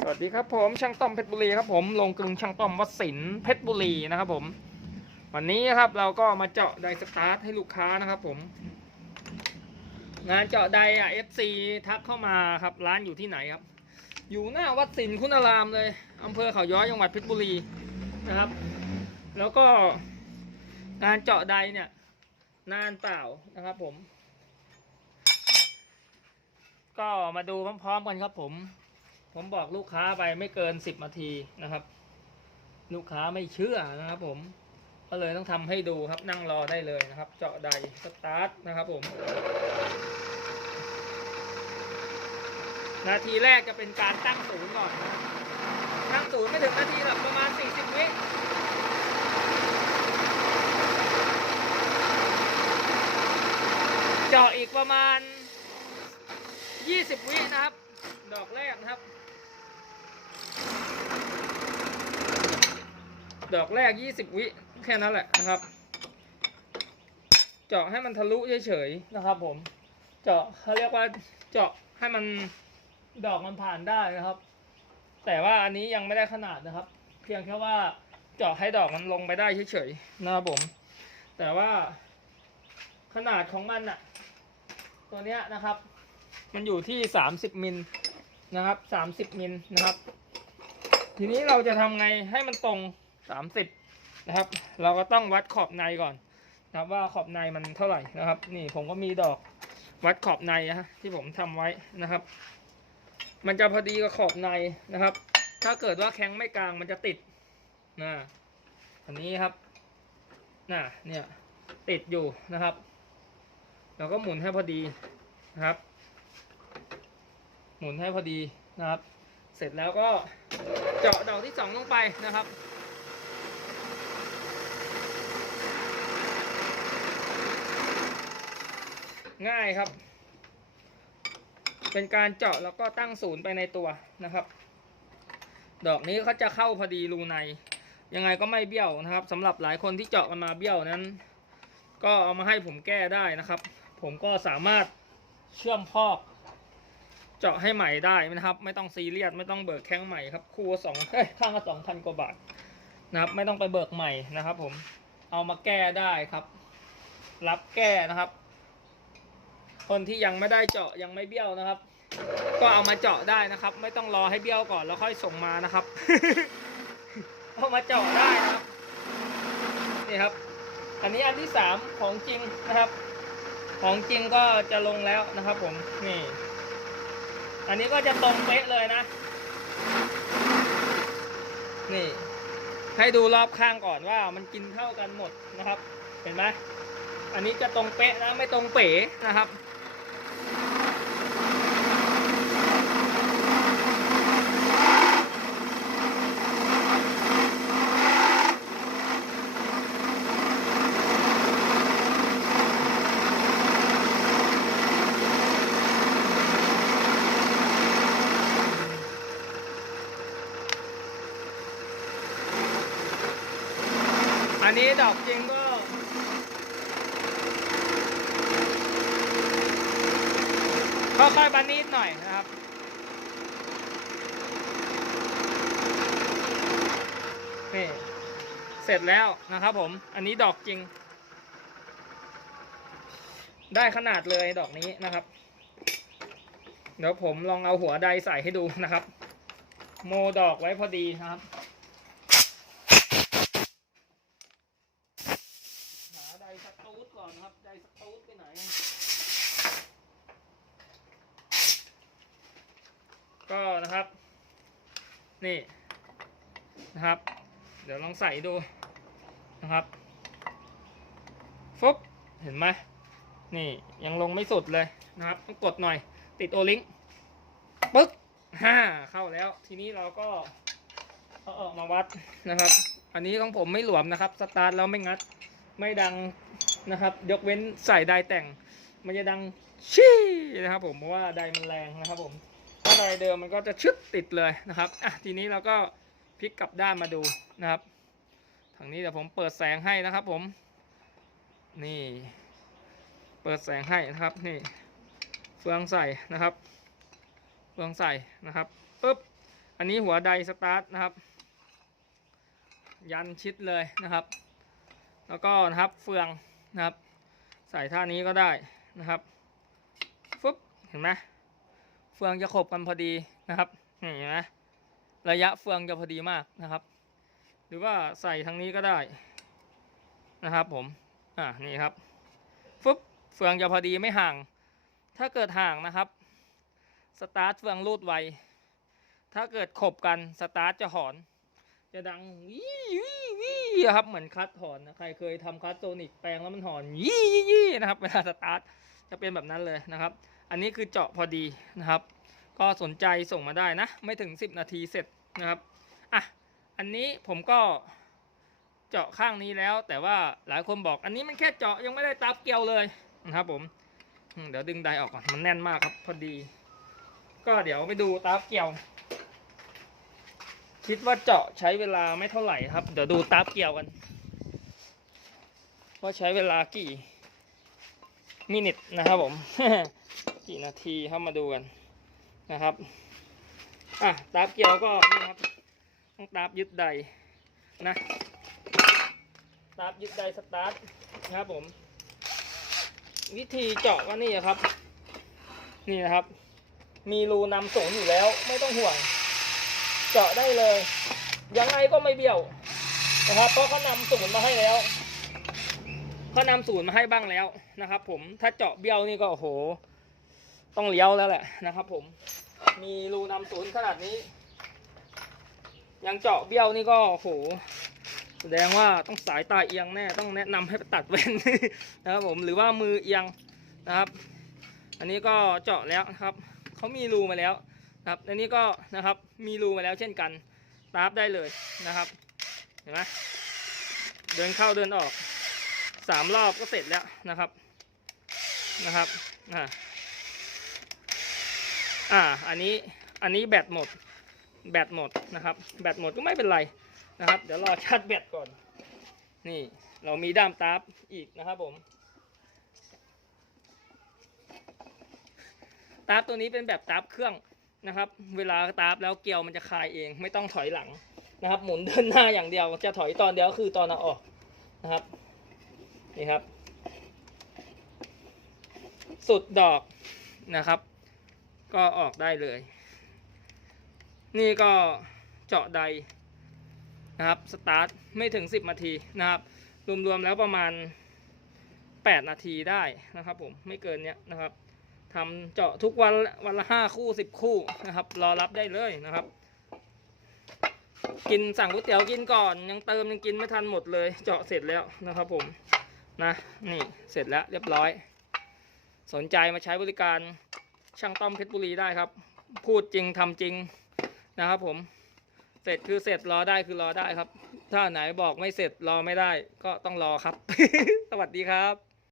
สวัสดีครับผมช่างต้อมเพชรบุรีครับผมลงกลึงช่างต้อมวัดสินเพชรบุรีนะครับผม วันนี้ครับเราก็มาเจาะไดสตาร์ทให้ลูกค้านะครับผม งานเจาะไดอะ FC ทักเข้ามาครับร้านอยู่ที่ไหนครับ อยู่หน้าวัดสินคุณารามเลยอำเภอเขาย้อยจังหวัดเพชรบุรีนะครับ แล้วก็งานเจาะไดเนี่ย นานเปล่านะครับผม ก็มาดูพร้อมๆกันครับผม ผมบอกลูกค้าไปไม่เกินสิบนาทีนะครับ ลูกค้าไม่เชื่อนะครับ ผมก็เลยต้องทำให้ดูครับนั่งรอได้เลยนะครับ เจาะใดสตาร์ทนะครับผมนาทีแรกจะเป็นการตั้งศูนย์ก่อนนะตั้งศูนย์ไม่ถึงนาทีหรอกประมาณ 40 วิเจาะอีกประมาณ 20 วินะครับ ดอกแรกนะครับ ดอกแรก 20 วิแค่นั้นแหละนะครับ เจาะให้มันทะลุเฉยๆนะครับผม เจาะเขาเรียกว่าเจาะให้มันดอกมันผ่านได้นะครับ แต่ว่าอันนี้ยังไม่ได้ขนาดนะครับ เพียงแค่ว่าเจาะให้ดอกมันลงไปได้เฉยๆนะครับผม แต่ว่าขนาดของมันอะตัวเนี้ยนะครับ มันอยู่ที่ 30มิลนะครับ 30มิลนะครับ ทีนี้เราจะทำไงให้มันตรง 30นะครับ เราก็ต้องวัดขอบในก่อนนะครับว่าขอบในมันเท่าไหร่นะครับ นี่ผมก็มีดอกวัดขอบในนะฮะที่ผมทำไว้นะครับ มันจะพอดีกับขอบในนะครับ ถ้าเกิดว่าแข้งไม่กลางมันจะติดนะอันนี้ครับน่ะเนี่ยติดอยู่นะครับ เราก็หมุนให้พอดีนะครับ หมุนให้พอดีนะครับ เสร็จแล้วก็เจาะดอกที่สองลงไปนะครับ ง่ายครับ เป็นการเจาะแล้วก็ตั้งศูนย์ไปในตัวนะครับ ดอกนี้เขาจะเข้าพอดีรูใน ยังไงก็ไม่เบี้ยวนะครับสำหรับหลายคนที่เจาะกันมาเบี้ยวนั้น ก็เอามาให้ผมแก้ได้นะครับ ผมก็สามารถเชื่อมพอก เจาะให้ใหม่ได้นะครับ ไม่ต้องซีเรียสไม่ต้องเบิกแข้งใหม่ครับคู่สองเอ้ยข้างละสองพันกว่าบาทนะครับ ไม่ต้องไปเบิกใหม่นะครับ ผมเอามาแก้ได้ครับ รับแก้นะครับ คนที่ยังไม่ได้เจาะยังไม่เบี้ยวนะครับ ก็เอามาเจาะได้นะครับ ไม่ต้องรอให้เบี้ยวก่อนแล้วค่อยส่งมานะครับเอามาเจาะได้นะครับนี่ครับ อันนี้อันที่สามของจริงนะครับ ของจริงก็จะลงแล้วนะครับผมนี่ อันนี้ก็จะตรงเป๊ะเลยนะ นี่ ให้ดูรอบข้างก่อนว่ามันกินเท่ากันหมดนะครับ เห็นไหมอันนี้จะตรงเป๊ะนะไม่ตรงเป๋นะครับ ดอกจริงก็ค่อยๆบานิดหน่อยนะครับ นี่เสร็จแล้วนะครับผม อันนี้ดอกจริง ได้ขนาดเลยดอกนี้นะครับ เดี๋ยวผมลองเอาหัวใดใส่ให้ดูนะครับ โมดอกไว้พอดีนะครับ หาไดสตูดก่อนครับ ไดสตูดไปไหน ก็นะครับ นี่นะครับ เดี๋ยวลองใส่ดูนะครับฟุบเห็นไหมนี่ยังลงไม่สุดเลยนะครับต้องกดหน่อย ติดโอลิงปึ๊กห้าเข้าแล้ว ทีนี้เราก็เอาออกมาวัดนะครับ อันนี้ของผมไม่หลวมนะครับ สตาร์ทแล้วไม่งัด ไม่ดังนะครับ ยกเว้นใส่ไดร์แต่ง มันจะดังชี่นะครับผมเพราะว่าไดร์มันแรงนะครับผม ถ้าไรเดิมมันก็จะชึดติดเลยนะครับอะทีนี้เราก็พลิกกลับด้านมาดูนะครับทางนี้เดี๋ยวผมเปิดแสงให้นะครับผม นี่ เปิดแสงให้นะครับนี่เฟืองใส่นะครับ เฟืองใส่นะครับปุ๊บอันนี้หัวไดสตาร์ทนะครับ ยันชิดเลยนะครับ แล้วก็นะครับเฟืองนะครับ ใส่ท่านี้ก็ได้นะครับฟึบเห็นไหม เฟืองจะขบกันพอดีนะครับเห็นไหมระยะเฟืองจะพอดีมากนะครับ หรือว่าใส่ทางนี้ก็ได้นะครับผมอ่านี่ครับฟึบเฟืองจะพอดีไม่ห่าง ถ้าเกิดห่างนะครับสตาร์ทเฟืองรูดไวถ้าเกิดขบกันสตาร์ทจะหอน จะดังวี่วี่วี่ครับเหมือนคลัตช์หอนนะใครเคยทำคลัตช์โซนิกแปลงแล้วมันหอนยี่ยี่นะครับเวลาสตาร์ทจะเป็นแบบนั้นเลยนะครับ อันนี้คือเจาะพอดีนะครับ ก็สนใจส่งมาได้นะ ไม่ถึง 10 นาทีเสร็จนะครับอะอันนี้ผมก็เจาะข้างนี้แล้ว แต่ว่าหลายคนบอกอันนี้มันแค่เจาะยังไม่ได้ตับเกลียวเลยนะครับผมเดี๋ยวดึงไดออกก่อนมันแน่นมากครับพอดี ก็เดี๋ยวไปดูตับเกลียว คิดว่าเจาะใช้เวลาไม่เท่าไหร่ครับ เดี๋ยวดูตับเกี่ยวกันว่าใช้เวลากี่มินิทนะครับผม กี่นาทีเข้ามาดูกันนะครับอะตับเกี่ยวก็นี่ครับต้องตับยึดใดนะตับยึดใดสตาร์ทนะครับผม วิธีเจาะก็นี่ครับ นี่นะครับ มีรูนำศูนอยู่แล้วไม่ต้องห่วง เจาะได้เลย ยังไงก็ไม่เบี้ยวนะครับเพราะเขานำศูนย์มาให้แล้วเขานำศูนย์มาให้บ้างแล้วนะครับ ผมถ้าเจาะเบี้ยวนี่ก็โอ้โห ต้องเลี้ยวแล้วแหละนะครับผม มีรูนำศูนย์ขนาดนี้ ยังเจาะเบี้ยวนี่ก็โหแสดงว่าต้องสายตาเอียงแน่ต้องแนะนำให้ไปตัดเว้นนะครับผมหรือว่ามือเอียงนะครับ อันนี้ก็เจาะแล้วนะครับเขามีรูมาแล้วครับอันนี้ก็นะครับมีรูมาแล้วเช่นกันตาร์ฟได้เลยนะครับเห็นไหมเดินเข้าเดินออกสามรอบก็เสร็จแล้วนะครับนะครับอ่า อ่า อันนี้ อันนี้แบตหมด แบตหมดนะครับ แบตหมดก็ไม่เป็นไรนะครับ เดี๋ยวรอชาร์จแบตก่อน นี่ เรามีด้ามตาร์ฟอีกนะครับผมตาร์ฟตัวนี้เป็นแบบตาร์ฟเครื่องนะครับ เวลาตาร์ฟแล้วเกลียวมันจะคลายเอง ไม่ต้องถอยหลังนะครับ หมุนเดินหน้าอย่างเดียว จะถอยตอนเดียวคือตอนเอาออกนะครับ นี่ครับ สุดดอกนะครับ ก็ออกได้เลย นี่ก็เจาะใดนะครับสตาร์ทไม่ถึง 10 นาทีนะครับ รวมๆแล้วประมาณ 8 นาทีได้นะครับผมไม่เกินเนี้ยนะครับทำเจาะทุกวันวันละห้าคู่สิบคู่นะครับ รอรับได้เลยนะครับ กินสั่งก๋วยเตี๋ยวกินก่อน ยังเติมยังกินไม่ทันหมดเลย เจาะเสร็จแล้วนะครับผมนะนี่เสร็จแล้วเรียบร้อย สนใจมาใช้บริการ ช่างต้อมเพชรบุรีได้ครับ พูดจริงทำจริงนะครับ ผม เสร็จคือเสร็จรอได้คือรอได้ครับ ถ้าไหนบอกไม่เสร็จรอไม่ได้ ก็ต้องรอครับ สวัสดีครับ